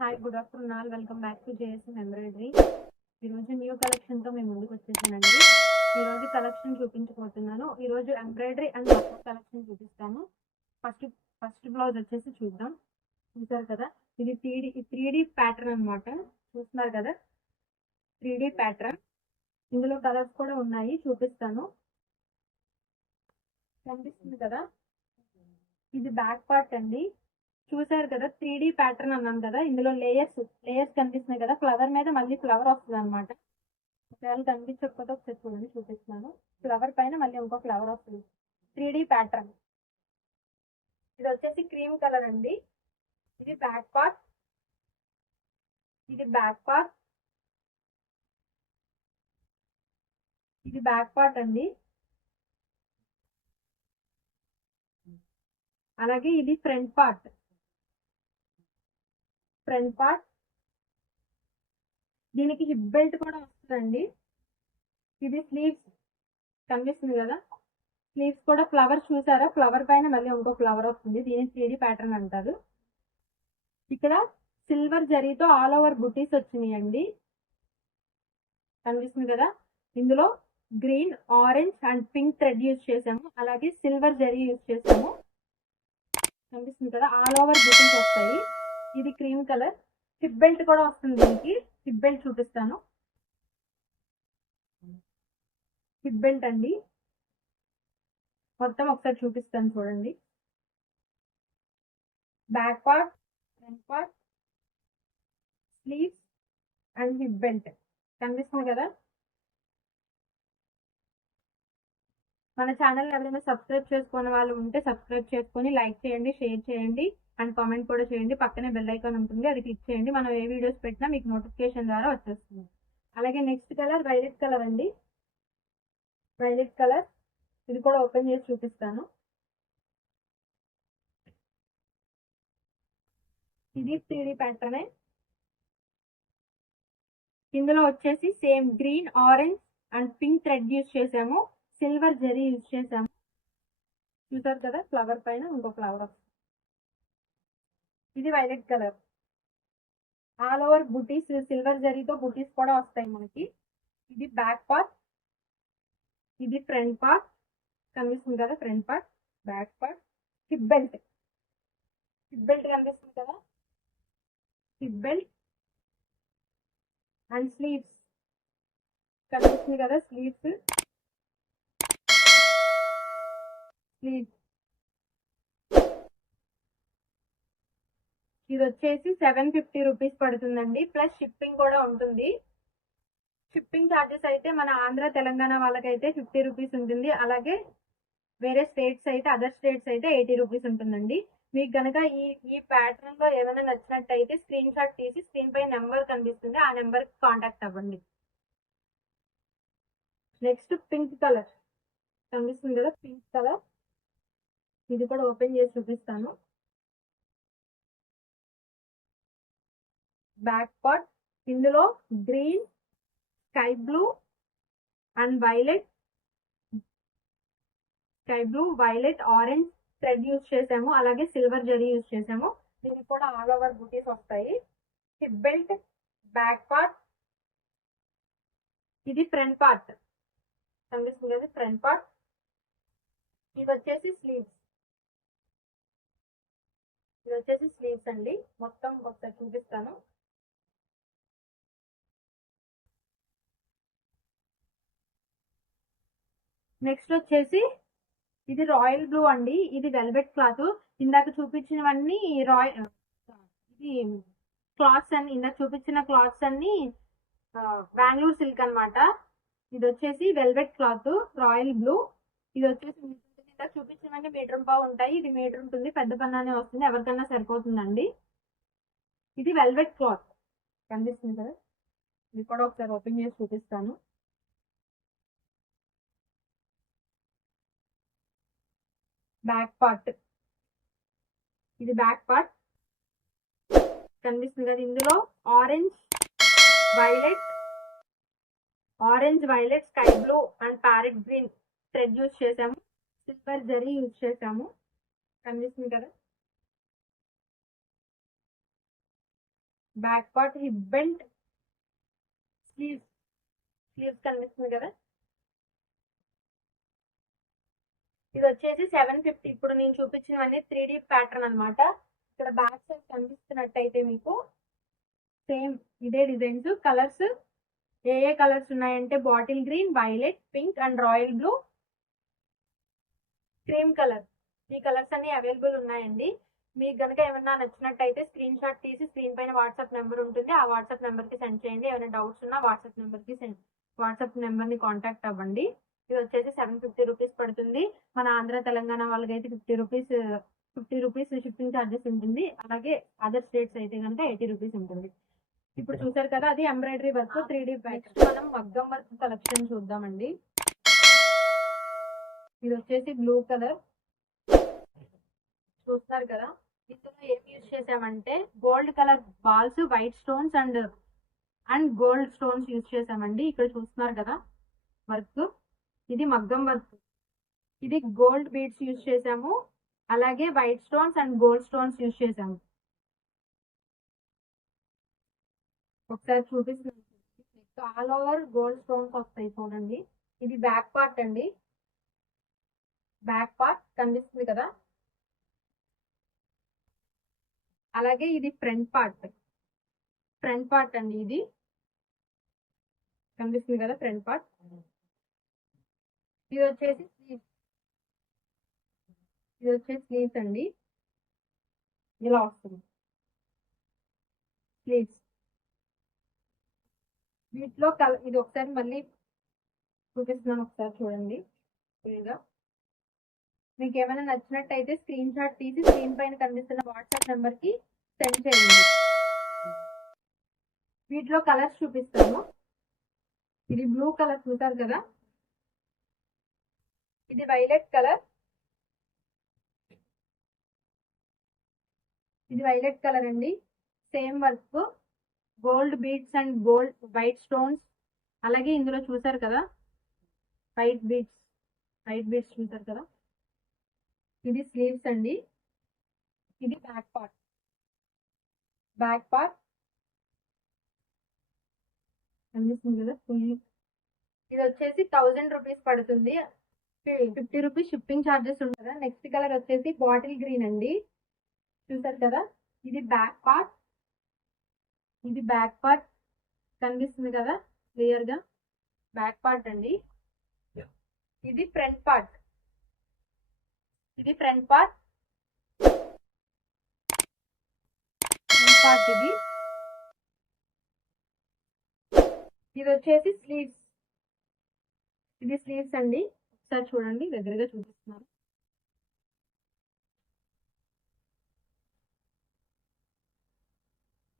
Hi, good afternoon all. Welcome back to JSM embroidery. ఈరోజు new కలెక్షన్తో మేము ముందుకు వచ్చేసానండి. ఈరోజు కలెక్షన్ చూపించబోతున్నాను. ఈరోజు ఎంబ్రాయిడరీ అండ్ వర్క్ కలెక్షన్ చూపిస్తాను. ఫస్ట్ ఫస్ట్ బ్లౌజ్ వచ్చేసి చూద్దాం. చూసారు కదా, ఇది త్రీ డి ప్యాటర్న్ అనమాట. చూస్తున్నారు కదా, 3D ప్యాటర్న్. ఇందులో కలర్స్ కూడా ఉన్నాయి, చూపిస్తాను. కనిపిస్తుంది కదా, ఇది బ్యాక్ పార్ట్ అండి. చూసారు కదా, 3D ప్యాటర్న్ అన్నాను కదా, ఇందులో లేయర్స్ కనిపిస్తున్నాయి కదా, ఫ్లవర్ మీద మళ్ళీ ఫ్లవర్ వస్తుంది అనమాట. ఒకవేళ కనిపించకపోతే ఒకసారి చూడండి, చూపిస్తున్నాను. ఫ్లవర్ పైన మళ్ళీ ఇంకో ఫ్లవర్ వస్తుంది. 3D pattern. ఇది వచ్చేసి క్రీమ్ కలర్ అండి. ఇది బ్యాక్ పార్ట్, ఇది బ్యాక్ పార్ట్, ఇది బ్యాక్ పార్ట్ అండి. అలాగే ఇది ఫ్రంట్ పార్ట్. దీనికి హిప్ బెల్ట్ కూడా వస్తుందండి. ఇది స్లీవ్స్ కనిపిస్తుంది కదా, స్లీవ్స్ కూడా ఫ్లవర్ చూసారా, ఫ్లవర్ పైన మళ్ళీ ఇంకో ఫ్లవర్ వస్తుంది. దీని 3D ప్యాటర్న్ అంటారు. ఇక్కడ సిల్వర్ జరీతో ఆల్ ఓవర్ బుటీస్ వచ్చినాయండి, కనిపిస్తుంది కదా. ఇందులో green, orange and pink thread use చేసాము, అలాగే సిల్వర్ జరీ యూజ్ చేసాము. కనిపిస్తుంది కదా, ఆల్ ఓవర్ బుటీస్ వస్తాయి. ఇది క్రీమ్ కలర్. హిప్ బెల్ట్ కూడా వస్తుంది. దీనికి హిప్ బెల్ట్ చూపిస్తాను. హిప్ బెల్ట్ అండి, మొత్తం ఒకసారి చూపిస్తాను చూడండి. Back part, front part, sleeves and hip belt కనిపిస్తుంది కదా. మన ఛానల్ ఎవరైనా సబ్స్క్రైబ్ చేసుకున్న వాళ్ళు ఉంటే సబ్స్క్రైబ్ చేసుకొని లైక్ చేయండి, షేర్ చేయండి అండ్ కామెంట్ కూడా చేయండి. పక్కనే బెల్ ఐకాన్ ఉంటుంది, అది క్లిక్ చేయండి. మనం ఏ వీడియోస్ పెట్టినా మీకు నోటిఫికేషన్ ద్వారా వచ్చేస్తుంది. అలాగే నెక్స్ట్ కలర్ వైలెట్ కలర్ అండి. వైలెట్ కలర్, ఇది కూడా ఓపెన్ చేసి చూపిస్తాను. ఇది 3D ప్యాటర్నే. ఇందులో వచ్చేసి same green, orange and pink thread use చేసాము, సిల్వర్ జరీ యూజ్ చేసాము. చూసారు కదా, ఫ్లవర్ పైన ఇంకో ఫ్లవర్ వస్తుంది. ఇది వైలెట్ కలర్. ఆల్ ఓవర్ బుటీస్, సిల్వర్ జరీతో బుటీస్ కూడా వస్తాయి మనకి. ఇది బ్యాక్ పార్ట్, ఇది ఫ్రంట్ పార్ట్. కనిపిస్తుంది కదా, front part, back part. Hip belt, hip belt కనిపిస్తుంది కదా, హిప్ బెల్ట్ అండ్ స్లీవ్స్ కనిపిస్తుంది కదా, స్లీవ్స్. ఇది వచ్చేసి 750 రూపీస్ పడుతుందండి, ప్లస్ షిప్పింగ్ కూడా ఉంటుంది. షిప్పింగ్ ఛార్జెస్ అయితే మన ఆంధ్ర, తెలంగాణ వాళ్ళకైతే 50 రూపీస్ ఉంటుంది. అలాగే వేరే స్టేట్స్ అయితే, అదర్ స్టేట్స్ అయితే 80 రూపీస్ ఉంటుందండి. మీకు కనుక ఈ ప్యాటర్న్ లో ఏమైనా నచ్చినట్టయితే స్క్రీన్ షాట్ తీసి స్క్రీన్ పై నెంబర్ కనిపిస్తుంది, ఆ నెంబర్ కి కాంటాక్ట్ అవ్వండి. నెక్స్ట్ పింక్ కలర్ కనిపిస్తుంది కదా, పింక్ కలర్. ఇది కూడా ఓపెన్ చేసి చూపిస్తాను. Back part. ఇందులో green, sky blue and violet, orange thread use చేసాము, అలాగే సిల్వర్ జరీ యూజ్ చేసాము. దీనికి కూడా ఆల్ ఓవర్ బుటీస్ వస్తాయి. Hip belt, back part. ఇది ఫ్రంట్ పార్ట్ కనిపిస్తుంది కదా, ఫ్రంట్ పార్ట్. ఇది వచ్చేసి స్లీవ్స్ అండి. మొత్తం ఒకసారి చూపిస్తాను. నెక్స్ట్ వచ్చేసి ఇది రాయల్ బ్లూ అండి. ఇది వెల్వెట్ క్లాత్. ఇందాక చూపించినవన్నీ ఇది క్లాత్స్ అన్ని, ఇందాక చూపించిన క్లాత్స్ అన్ని బెంగళూరు సిల్క్ అనమాట. ఇది వచ్చేసి వెల్వెట్ క్లాత్, రాయల్ బ్లూ. ఇది వచ్చేసి ఇందాక చూపించినవన్నీ మీటర్ పావు ఉంటాయి, ఇది మీటర్ ఉంటుంది, పెద్ద పన్నానే వస్తుంది, ఎవరికన్నా సరిపోతుందండి. ఇది వెల్వెట్ క్లాత్ కనిపిస్తుంది కదా, ఇది కూడా ఒకసారి ఓపెన్ చేసి చూపిస్తాను. బ్యాక్ పార్ట్, ఇది బ్యాక్ పార్ట్ కనిపిస్తుంది కదా. ఇందులో orange, violet, sky blue and parrot green thread use చేసాము, సిల్వర్ జరీ యూజ్ చేసాము. కనిపిస్తుంది కదా. Back part hip belt, sleeves కనిపిస్తుంది కదా. ఇది వచ్చేసి 750. ఇప్పుడు నేను చూపించినవన్నీ 3D ప్యాటర్న్ అనమాట. ఇక్కడ బ్యాక్ సైడ్ కనిపిస్తున్నట్టయితే మీకు సేమ్ ఇదే డిజైన్స్. కలర్స్ ఏ కలర్స్ ఉన్నాయంటే bottle green, violet, pink and royal blue, cream colour. ఈ కలర్స్ అన్ని అవైలబుల్ ఉన్నాయండి. మీకు కనుక ఏమన్నా నచ్చినట్టయితే స్క్రీన్ షాట్ తీసి స్క్రీన్ పైన వాట్సాప్ నెంబర్ ఉంటుంది, ఆ వాట్సాప్ నెంబర్కి సెండ్ చేయండి. ఏమైనా డౌట్స్ ఉన్నా వాట్సాప్ నెంబర్ని కాంటాక్ట్ అవ్వండి. ఇది వచ్చేసి 750 రూపీస్ పడుతుంది. మన ఆంధ్ర తెలంగాణ వాళ్ళకైతే 50 రూపీస్ షిప్పింగ్ ఛార్జెస్ ఉంటుంది. అలాగే అదర్ స్టేట్స్ అయితే కనుక 80 రూపీస్ ఉంటుంది. ఇప్పుడు చూసారు కదా, అది ఎంబ్రాయిడరీ వర్క్ 3D ప్యాటర్న్. మనం మగ్గం వర్క్ కలెక్షన్ చూద్దామండి. ఇది వచ్చేసి బ్లూ కలర్ చూస్తున్నారు కదా. ఇందులో ఏం యూజ్ చేసామంటే gold colour balls, white stones and gold stones use చేసామండి. ఇక్కడ చూస్తున్నారు కదా వర్క్, ఇది మగ్గం వర్క్. ఇది గోల్డ్ బీడ్స్ యూజ్ చేసాము, అలాగే white stones and gold stones use చేసాము. ఒకసారి చూపిస్తున్నాను. ఆల్ ఓవర్ గోల్డ్ స్టోన్స్ వస్తాయి చూడండి. ఇది బ్యాక్ పార్ట్ అండి. బ్యాక్ పార్ట్ కనిపిస్తుంది కదా. అలాగే ఇది ఫ్రంట్ పార్ట్ అండి. ఇది కనిపిస్తుంది కదా ఫ్రంట్ పార్ట్. ఇది వచ్చేసి స్లీవ్స్ అండి. ఇలా వస్తుంది స్లీవ్స్. వీటిలో ఇది ఒకసారి మళ్ళీ చూపిస్తున్నాను, ఒకసారి చూడండి క్లియర్గా. మీకు ఏమైనా నచ్చినట్టయితే స్క్రీన్ షాట్ తీసి స్క్రీన్ పైన కనిపిస్తున్న వాట్సాప్ నెంబర్కి సెండ్ చేయండి. వీటిలో కలర్స్ చూపిస్తాను. ఇది బ్లూ కలర్ చూసారు కదా, ఇది వైలెట్ కలర్, ఇది వైలెట్ కలర్ అండి. Same work, gold beads and white stones. అలాగే ఇందులో చూసారు కదా వైట్ బీడ్స్ చూసారు కదా. ఇది స్లీవ్స్ అండి. ఇది బ్యాక్ పార్ట్ కనిపిస్తుంది కదా ఫుల్. ఇది వచ్చేసి 1000 రూపీస్ పడుతుంది. 50 రూపీస్ షిప్పింగ్ ఛార్జెస్ ఉంటుంది. నెక్స్ట్ కలర్ వచ్చేసి బాటిల్ గ్రీన్ అండి. చూసారు కదా, ఇది బ్యాక్ పార్ట్ కనిపిస్తుంది కదా క్లియర్ గా. బ్యాక్ పార్ట్ అండి. ఇది ఫ్రంట్ పార్ట్. ఇది ఇది వచ్చేసి స్లీవ్స్. ఇది స్లీవ్స్ అండి. ఒకసారి చూడండి, దగ్గరగా చూపిస్తున్నారు.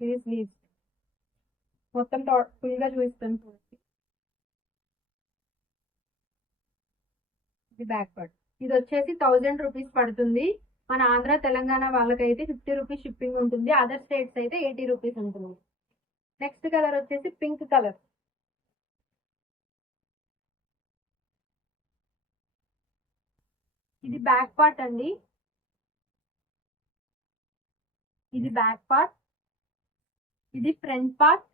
ఇది స్లీవ్స్ మొత్తం ఫుల్ గా చూపిస్తాను చూడండి. ఇది బ్యాక్ పార్ట్. ఇది వచ్చేసి 1000 రూపీస్ పడుతుంది. మన ఆంధ్ర తెలంగాణ వాళ్ళకైతే 50 రూపీస్ షిప్పింగ్ ఉంటుంది. అదర్ స్టేట్స్ అయితే 80 రూపీస్ ఉంటుంది. నెక్స్ట్ కలర్ వచ్చేసి పింక్ కలర్. ఇది బ్యాక్ పార్ట్ అండి. ఇది బ్యాక్ పార్ట్, ఇది ఫ్రంట్ పార్ట్,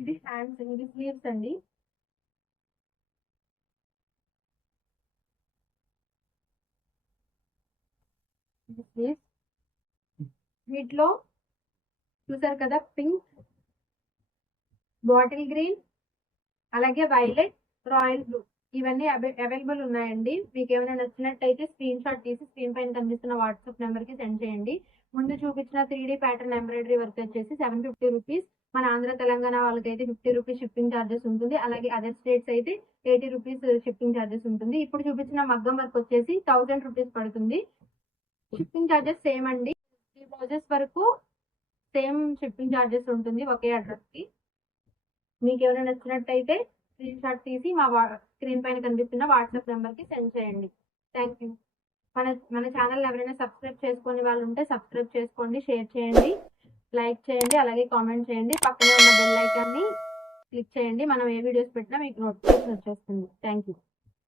ఇది హ్యాండ్స్, ఇది స్లీవ్స్ అండి. ఇది స్లీవ్స్. వీటిలో చూసారు కదా పింక్, బాటిల్ గ్రీన్, అలాగే వైలెట్, రాయల్ బ్లూ ఇవన్నీ అవైలబుల్ ఉన్నాయండి. మీకు ఏమైనా నచ్చినట్టయితే స్క్రీన్ షాట్ తీసి స్క్రీన్ పైన కనిపిస్తున్న వాట్సాప్ నెంబర్కి సెండ్ చేయండి. ముందు చూపించిన 3D ప్యాటర్న్ ఎంబ్రాయిడరీ వర్క్ వచ్చేసి 750 రూపీస్. మన ఆంధ్ర తెలంగాణ వాళ్ళకైతే 50 రూపీస్ షిప్పింగ్ ఛార్జెస్ ఉంటుంది. అలాగే అదర్ స్టేట్స్ అయితే 80 రూపీస్ షిప్పింగ్ ఛార్జెస్ ఉంటుంది. ఇప్పుడు చూపించిన మగ్గం వర్క్ వచ్చేసి 1000 రూపీస్ పడుతుంది. షిప్పింగ్ ఛార్జెస్ సేమ్ అండి. 3 బ్లౌజెస్ వరకు సేమ్ షిప్పింగ్ ఛార్జెస్ ఉంటుంది ఒకే అడ్రస్కి. మీకు ఏమైనా నచ్చినట్టయితే స్క్రీన్ షాట్ తీసి మా స్క్రీన్ పైన కనిపిస్తున్న వాట్సాప్ నెంబర్కి సెండ్ చేయండి. Thank you. మన ఛానల్ ఎవరైనా సబ్స్క్రైబ్ చేసుకునే వాళ్ళు ఉంటే సబ్స్క్రైబ్ చేసుకోండి, షేర్ చేయండి, లైక్ చేయండి, అలాగే కామెంట్ చేయండి. పక్కనే ఉన్న బెల్ ఐకాన్ని క్లిక్ చేయండి. మనం ఏ వీడియోస్ పెట్టినా మీకు నోటిఫికేషన్ వచ్చేస్తుంది. Thank you.